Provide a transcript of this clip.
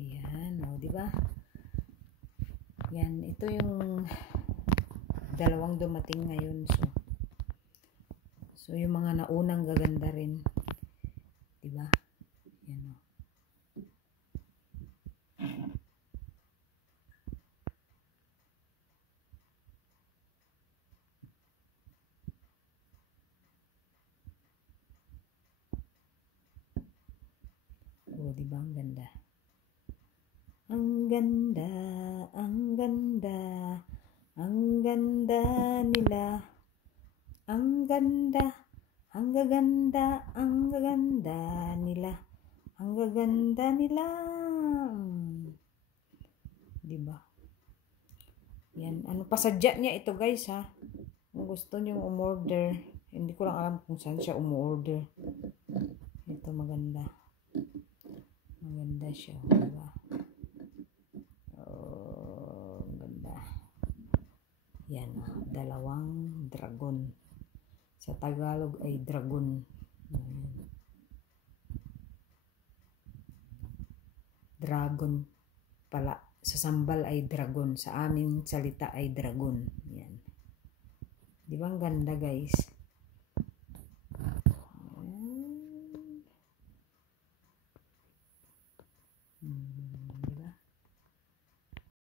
Ayan, o, di ba? Yan, ito yung dalawang dumating ngayon. So yung mga naunang gaganda rin. Di ba? Yan, o. O, di ba? Ang ganda. Ang ganda, ang ganda, ang ganda nila. Ang ganda, ang gaganda, ang gaganda nila. Ang gaganda nila. Diba? Yan. Ano, pasadya niya ito guys ha. Kung gusto niyo umorder. Hindi ko lang alam kung saan siya umorder. Ito maganda. Maganda siya. Diba? Oh, ganda. Yan. Dalawang dragon. Sa Tagalog ay dragon. Ayan. Dragon pala. Sa sambal ay dragon. Sa aming salita ay dragon. Yan. Di ba ang ganda guys?